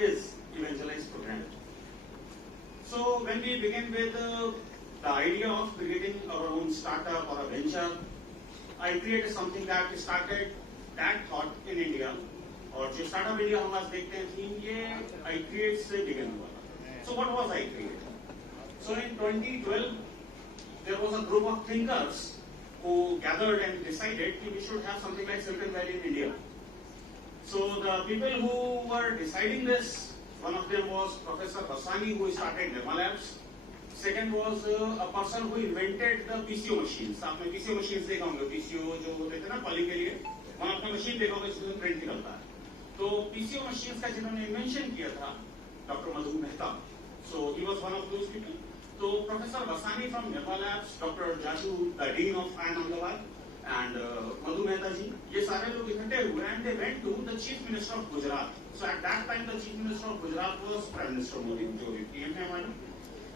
is evangelized program. So when we begin with the idea of creating our own startup or a venture, I created something that started that thought in India. और जो startup India हम आज देखते हैं theme ये iCreate से begin हुआ. So what was iCreate? So in 2012 there was a group of thinkers who gathered and decided that we should have something like Silicon Valley in India. So the people who were deciding this, one of them was Professor Vasani, who started Nirma Labs. Second was a person who invented the PCO machines. आपने PCO machines देखा होंगे, PCO जो होते थे ना poly के लिए, वहाँ आपने मशीन देखा होगा जिसमें प्रिंट निकलता है. तो PCO machines का जिन्होंने इन्वेंशन किया था doctor Madhu Mehta. So he was one of those people. So Professor Vasani from Nirma Labs, Dr. Jashu, the Dean of IIM Ahmedabad, and Madhu Mehta ji, ये सारे लोग इकट्ठे हुए and they went to the Chief Minister of Gujarat. So at that time the Chief Minister of Gujarat was Prime Minister Modi, जो PM है हमारे.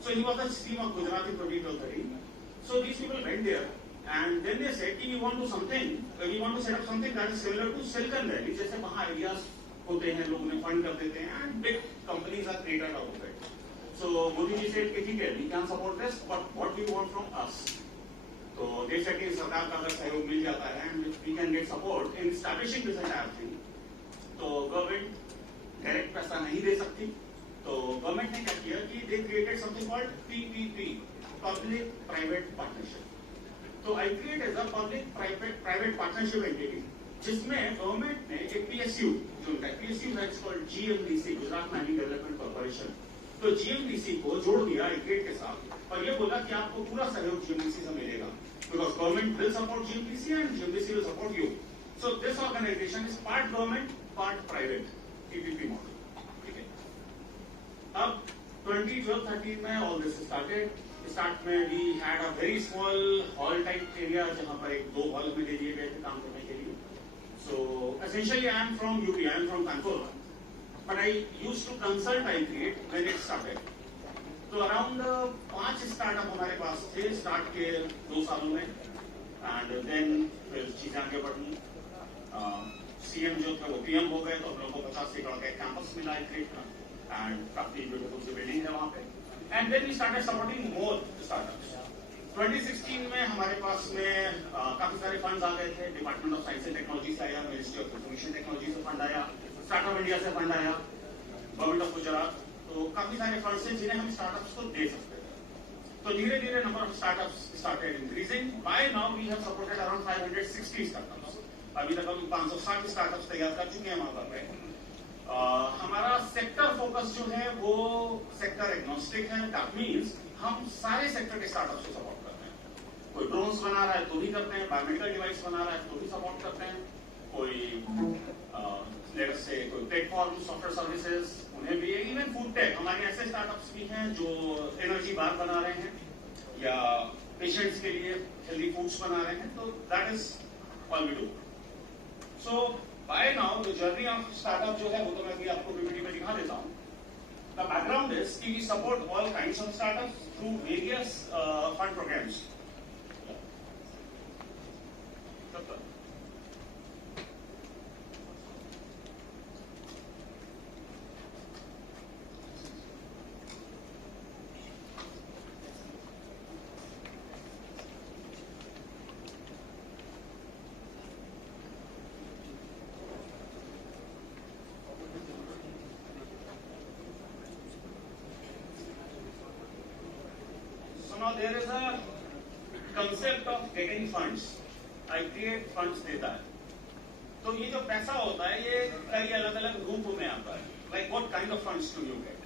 So he was the CM of Gujarat in 2013. So these people went there. And then they said कि we want to set up something that is similar to Silicon Valley. जैसे वहाँ ideas होते हैं, लोग उन्हें fund कर देते हैं, and big companies are created out of it. So Modi ji said कि ठीक है, we can support this, but what do you want from us? तो they said कि सरकार का अगर सहयोग मिल जाता है, and we can get support in establishing this entire thing. तो government direct पैसा नहीं दे सकती. तो government ने क्या किया कि they created something called PPP, Public Private Partnership. तो iCreate is a public private partnership entity जिसमें गवर्नमेंट ने एक PSU जो उनका PSU है called GMDC, Gujarat mining development corporation. तो GMDC को जोड़ दिया iCreate के साथ और ये बोला कि आपको पूरा सहयोग GMDC से मिलेगा because government will support GMDC and GMDC will support you. So this organization is part government, part private, PPP model. ठीक है. अब 2012-13 में all this started. स्टार्ट में we had a very small hall type area जहाँ पर एक 2 hall में दे दिए गए थे काम करने के लिए. So essentially I am from UP, I am from Kanpur, but I used to consult iCreate when it started. तो अराउंड 5 स्टार्टअप हमारे पास थे स्टार्ट के 2 सालों में एंड देन फिर चीजें आगे बढ़ी. सीएम जो थे वो पीएम हो गए तो हम लोग को 50 एकड़ का एक कैंपस मिला iCreate का एंड काफी ब्यूटीफुल सी बिल्डिंग है वहाँ पे. And then we started supporting more startups. 2016 में हमारे पास में काफी सारे फंड्स आ गए थे. Department of science and technology से आया, मिनिस्ट्री ऑफ इंफॉर्मेशन टेक्नोलॉजी से फंड आया, स्टार्टअप इंडिया से फंड आया, गवर्नमेंट ऑफ गुजरात. तो काफी सारे फंड्स हैं जिन्हें हम स्टार्टअप्स को दे सकते थे. तो धीरे धीरे number of startups started increasing. By now we have supported around 560 startups. अभी तक हम 560 स्टार्टअप्स तैयार कर चुके हैं हमारे पे. हमारा सेक्टर फोकस जो है वो सेक्टर एग्नोस्टिक है. दैट मीन्स हम सारे सेक्टर के स्टार्टअप्स को सपोर्ट करते हैं. कोई ड्रोन्स बना रहा है तो भी करते हैं, बायोमेडिकल डिवाइस बना रहा है तो भी सपोर्ट करते हैं, कोई लेट्स से कोई प्लेटफॉर्म सॉफ्टवेयर सर्विसेज उन्हें भी, इवन फूड टेक हमारे ऐसे स्टार्टअप्स भी हैं जो एनर्जी बार बना रहे हैं या पेशेंट्स के लिए हेल्दी फूड्स बना रहे हैं. तो that is all we do. So by now the journey of startup जो है वो तो मैं भी आपको PPT में दिखा देता हूँ. The background is कि we support all kinds of startups through various fund programs. Now there is a concept of getting funds. iCreate funds देता है. तो ये जो पैसा होता है ये कई अलग अलग रूप में आता है. Like what kind of funds do you get?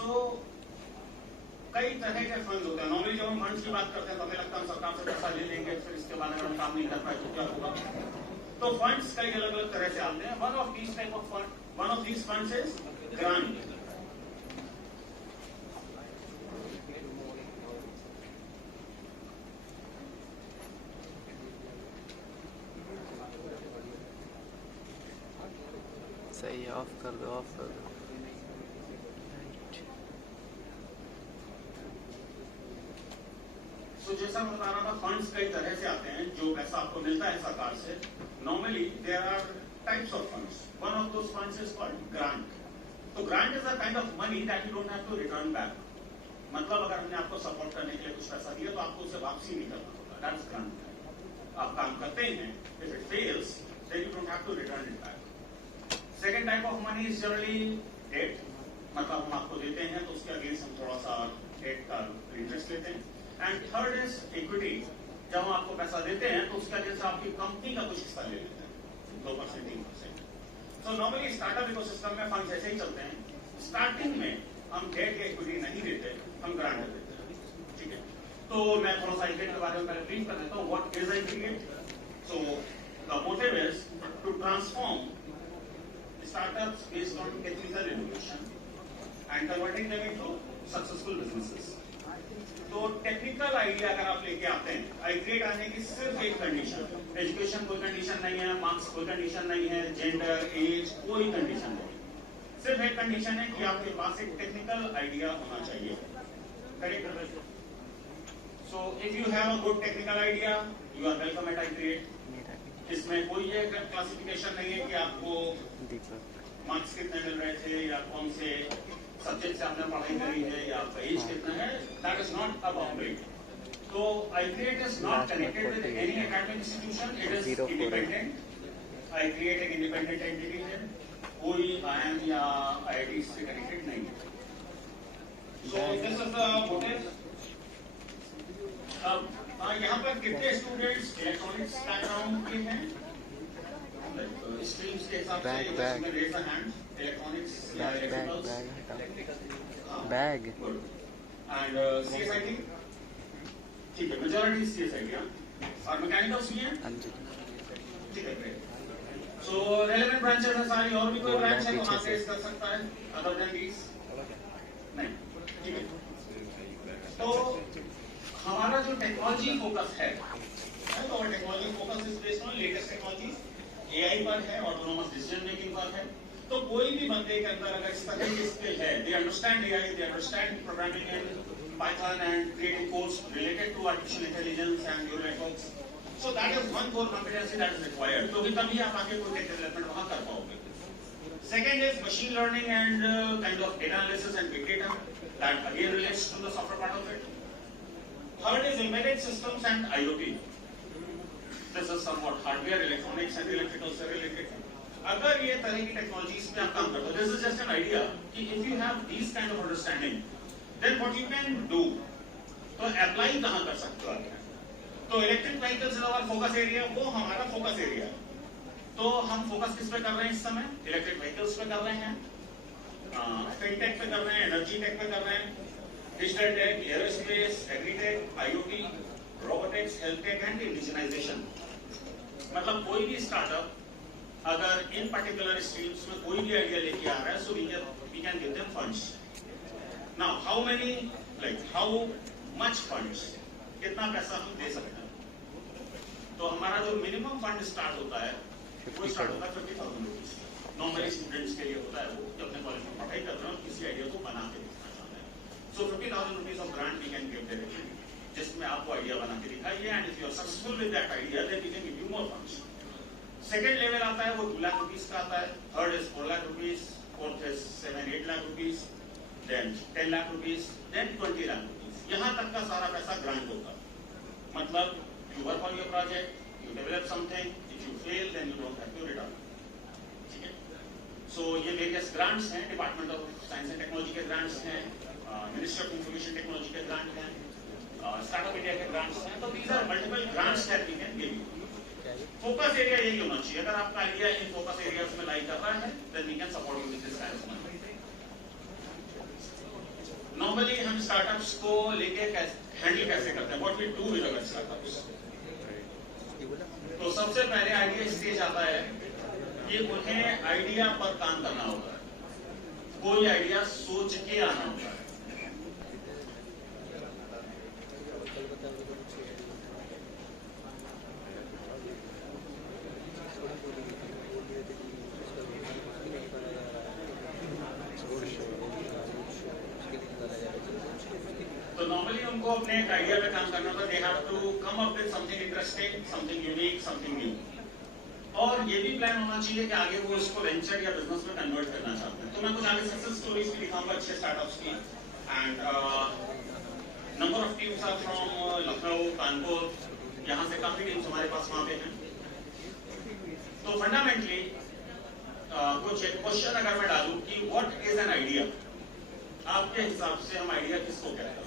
So कई तरह के फंड्स होते हैं. नॉर्मली जब हम फंड्स की बात करते हैं तो हमें लगता है हम सरकार से पैसा ले लेंगे, फिर इसके बाद अगर हम काम नहीं कर पाए तो क्या होगा. तो फंड्स कई अलग अलग तरह से आते हैं. One of these funds is grant. सही ऑफ कर दो, ऑफ कर दो. तो जैसा मैं बता रहा था फंड्स कई तरह से आते हैं. जो पैसा आपको मिलता है सरकार से normally they types of funds. One of those funds is called grant. So grant is a kind of money that you don't have to return back. मतलब अगर हमने आपको सपोर्ट करने के लिए कुछ पैसा दिया तो आपको उसे वापसी नहीं करना होगा. That's grant. आप काम करते हैं, if it fails, then you don't have to return it back. Second type of money is generally debt. मतलब हम आपको देते हैं तो उसके अगेंस्ट हम थोड़ा सा डेट का इंटरेस्ट लेते हैं. And third is equity. जब हम आपको पैसा देते हैं तो उसके अगेंस्ट आपकी कंपनी का कुछ हिस्सा ले लेते हैं 2% 3%. सो नॉर्मली स्टार्टअप इकोसिस्टम में फंड्स ऐसे ही चलते हैं. स्टार्टिंग में हम डेट या इक्विटी नहीं देते, हम ग्रांट देते हैं. ठीक है, तो मैं थोड़ा सा इक्विटी के बारे में पहले ब्रीफ कर देता हूँ. What is equity? So the motive is to transform startups based on technical innovation and converting them into successful businesses. तो टेक्निकल आइडिया अगर आप लेके आते हैं, आइडिया आने की सिर्फ एक कंडीशन, एजुकेशन कोई कंडीशन नहीं है, मार्क्स कोई कंडीशन नहीं है, जेंडर, एज कोई कंडीशन नहीं. सिर्फ एक कंडीशन है कि आपके पास एक टेक्निकल आइडिया होना चाहिए. Correct? So if you have a good technical idea, you are welcome at iCreate. इसमें कोई ये क्लासिफिकेशन नहीं है कि आपको मार्क्स कितने मिल रहे थे या कौन से सब्जेक्ट से आपने पढ़ाई करी है या आपका एज कितना है. That is not a boundary. तो iCreate is not connected with any academic institution. It is independent. iCreate एक इंडिपेंडेंट एंटिटी है, कोई IIM या IIT से कनेक्टेड नहीं है. So this is the motive. अब यहाँ पर कितने स्टूडेंट्स इलेक्ट्रॉनिक्स बैकग्राउंड के हैं? स्ट्रीम्स के हिसाब से रेज द हैंड. इलेक्ट्रॉनिक्स या इलेक्ट्रिकल्स बैग एंड CSIT. ठीक है, मेजॉरिटी CSIT. और मैकेनिकल्स भी हैं. ठीक है, ग्रेट. सो रेलेवेंट ब्रांचेस है सारी. और भी कोई ब्रांच है तो वहां से कर सकता है अदर देन दीस? नहीं. ठीक है, तो हमारा जो टेक्नोलॉजी फोकस है, तो technology focus is based on latest technology. AI पर है, ऑटोनोमस डिसीजन मेकिंग पर है. तो कोई भी बंदे के अंदर अगर इस तरह की स्किल है, they understand AI, they understand programming in Python and creating codes related to artificial intelligence and neural networks. So that is one core competency that is required. तो तभी आप आगे कोई टेक डेवलपमेंट वहां कर पाओगे. Second is machine learning and kind of data analysis and big data. That again relates to the software part of it. Third is embedded systems and IoT. This is somewhat hardware, electronics and electrical से related. अगर ये तरह की technologies पे आप काम करते हो, this is just an idea कि if you have these kind of understanding, then what you can do, तो apply कहाँ कर सकते हो आप? तो electric vehicles is our focus area, वो हमारा फोकस एरिया है. तो हम फोकस किस पे कर रहे हैं इस समय? इलेक्ट्रिक व्हीकल्स पे कर रहे हैं, फिनटेक पे कर रहे हैं, एनर्जी टेक पे कर रहे हैं, digital tech, aerospace, agritech, IoT, robotics, health tech and indigenization. मतलब कोई भी स्टार्टअप अगर इन पर्टिकुलर स्ट्रीम्स में कोई भी आइडिया लेके आ रहा है, so we can give them funds. Now how many, like how much funds, कितना पैसा हम दे सकते हैं? तो हमारा जो मिनिमम फंड स्टार्ट होता है वो स्टार्ट होता है 50,000 रुपीज. नॉर्मली स्टूडेंट्स के लिए होता है, वो जो अपने कॉलेज में पढ़ाई कर रहे हैं और किसी आइडिया को बना के दिखाना चाहते हैं. So 50,000 rupees of grant we can give directly, जिसमें आपको आइडिया बना के दिखाइए, and if you are successful with that idea then we can give you more funds. Second level आता है वो 2 लाख रुपीज का आता है. Third is 4 lakh rupees, fourth is 7-8 lakh rupees, then 10 lakh rupees, then 20 lakh rupees. यहाँ तक का सारा पैसा ग्रांट होगा. मतलब you work on your project, you develop something, if you fail then you don't have to return. ठीक है, सो ये वेरियस ग्रांट्स हैं. Department of science and technology के ग्रांट्स हैं, मिनिस्ट्री ऑफ इंफॉर्मेशन टेक्नोलॉजी के grant हैं, startup India के grants हैं. तो these are multiple grants that we can give you. Focus area यही होना चाहिए. अगर आपका आइडिया इन फोकस एरियाज में लाई कर रहा है then we can support you with this kind of money. Normally हम स्टार्टअप्स को लेके हैंडल कैसे करते हैं? What we do with our startups? तो सबसे पहले आइडिया स्टेज आता है कि उन्हें आइडिया पर काम करना होगा. कोई आइडिया सोच के आना होगा. तो नॉर्मली उनको अपने एक आइडिया पे काम करना होता है. They have to come up with something interesting, something unique, something new. और और ये भी प्लान होना चाहिए कि आगे वो इसको वेंचर या बिजनेस में कन्वर्ट करना चाहते हैं। तो मैं कुछ आगे सक्सेस स्टोरीज भी दिखाऊंगा अच्छे स्टार्टअप्स की। And number of teams are from Lucknow, Kanpur, यहाँ से काफी टीम्स हमारे पास वहाँ पे हैं। तो फंडामेंटली कुछ एक क्वेश्चन अगर मैं डालूं कि व्हाट इज एन आइडिया, आपके हिसाब से हम आइडिया किसको कहते हैं?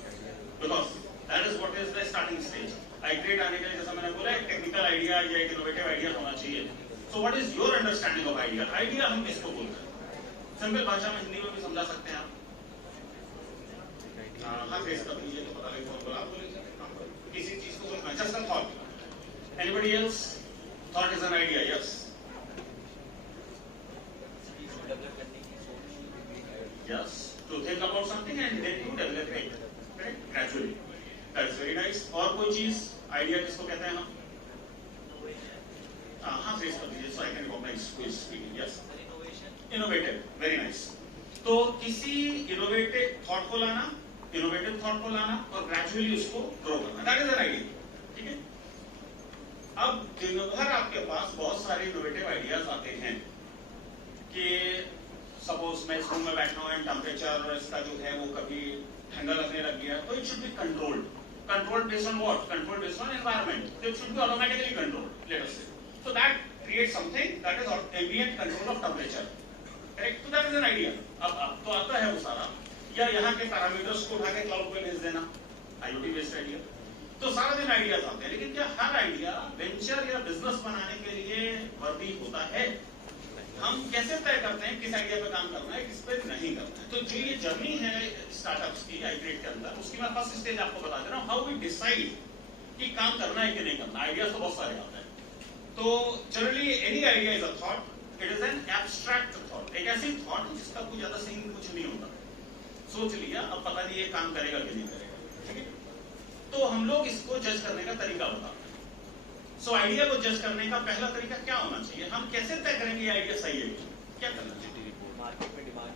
Because that is what is the starting stage. Idea आने के लिए जैसा मैंने बोला एक टेक्निकल आइडिया या एक इनोवेटिव आइडिया होना चाहिए। So what is your understanding of idea? Idea हम किसको बोलते हैं? सिंपल भाषा में हिंदी में भी समझा सकते हैं आप। हाँ फेस कर लीजिए तो पता नहीं बोला आप बोले किसी चीज को सोचना, just a thought. Anybody else? Thought is an idea, yes. Yes, to think about something and then to develop it, correct? Gradually. That's very nice. और कोई चीज आइडिया किसको कहते हैं हम? हाँ फेस कर दीजिए, so I can recognize who is speaking. Yes. Innovative, very nice. तो किसी innovative thought को लाना और gradually उसको grow करना, that is an idea. ठीक है? अब दिन भर आपके पास बहुत सारे innovative ideas आते हैं कि सपोज मैं इस रूम में बैठा हूँ एंड टेम्परेचर इसका जो है वो कभी ठंडा लगने लग गया, तो it should be controlled based on what? Controlled based on environment. तो it should be automatically controlled, let us see. So that creates something that is ambient control of temperature, correct? तो दैट इज एन आइडिया। अब तो आता है वो सारा, या यहाँ के पैरामीटर्स को उठा के क्लाउड पे भेज देना, आईओटी बेस्ड आइडिया। तो सारा दिन आइडियाज आते हैं, लेकिन क्या हर आइडिया वेंचर या बिजनेस बनाने के लिए वर्दी होता है? हम कैसे तय करते हैं किस आइडिया पे काम करना है, किस पे नहीं करना है? तो जो ये जर्नी है स्टार्टअप्स की आईक्रिएट के अंदर, उसकी मैं फर्स्ट स्टेज आपको बता दे रहा हूँ, हाउ वी डिसाइड कि काम करना है कि नहीं करना। आइडियाज तो बहुत सारे आते हैं। तो generally any idea is a thought, it is an abstract thought, एक ऐसी थॉट जिसका कोई ज्यादा सही कुछ नहीं होता। सोच लिया, अब पता नहीं ये काम करेगा कि नहीं करेगा, ठीक है? तो हम लोग इसको जज करने का तरीका बताते हैं। सो आइडिया को जज करने का पहला तरीका क्या होना चाहिए? हम कैसे तय करेंगे ये आइडिया सही है? क्या करना चाहिए? मार्केट में डिमांड